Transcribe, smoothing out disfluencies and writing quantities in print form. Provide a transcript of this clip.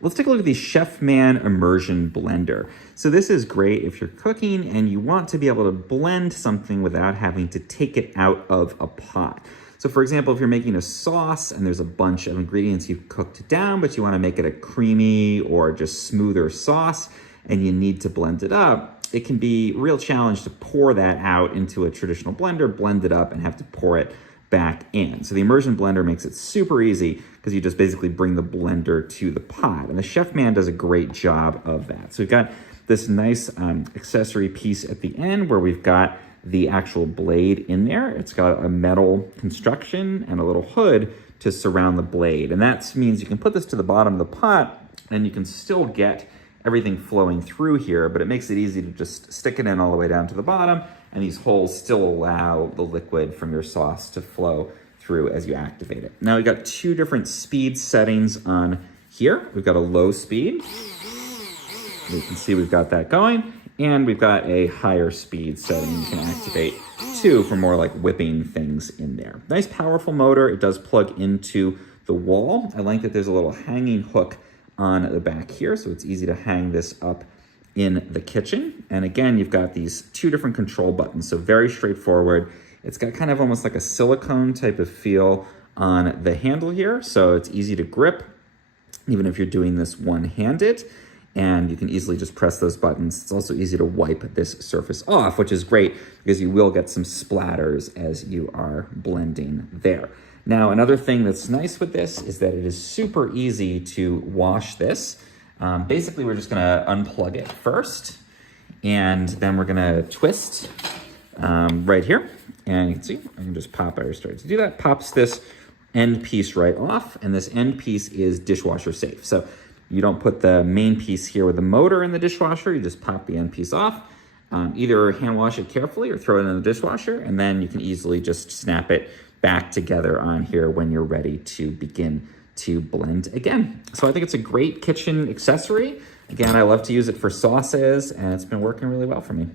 Let's take a look at the Chefman Immersion blender. So this is great if you're cooking and you want to be able to blend something without having to take it out of a pot. So for example, if you're making a sauce and there's a bunch of ingredients you've cooked down, but you want to make it a creamy or just smoother sauce and you need to blend it up, it can be a real challenge to pour that out into a traditional blender, blend it up, and have to pour it back in. So the immersion blender makes it super easy because you just basically bring the blender to the pot. And the Chefman does a great job of that. So we've got this nice accessory piece at the end where we've got the actual blade in there. It's got a metal construction and a little hood to surround the blade. And that means you can put this to the bottom of the pot and you can still get everything flowing through here, but it makes it easy to just stick it in all the way down to the bottom, and these holes still allow the liquid from your sauce to flow through as you activate it. Now we've got two different speed settings on here. We've got a low speed. You can see we've got that going, and we've got a higher speed setting you can activate too for more like whipping things in there. Nice powerful motor. It does plug into the wall. I like that there's a little hanging hook on the back here, so it's easy to hang this up in the kitchen. And again, you've got these two different control buttons, so very straightforward. It's got kind of almost like a silicone type of feel on the handle here, so it's easy to grip, even if you're doing this one-handed, and you can easily just press those buttons. It's also easy to wipe this surface off, which is great because you will get some splatters as you are blending there. Now, another thing that's nice with this is that it is super easy to wash this. Basically, we're just gonna unplug it first, and then we're gonna twist right here. And you can see, I can just pop it, I started to do that, pops this end piece right off, and this end piece is dishwasher safe. So you don't put the main piece here with the motor in the dishwasher, you just pop the end piece off. Either hand wash it carefully or throw it in the dishwasher, and then you can easily just snap it back together on here when you're ready to begin to blend again. So I think it's a great kitchen accessory. Again, I love to use it for sauces, and it's been working really well for me.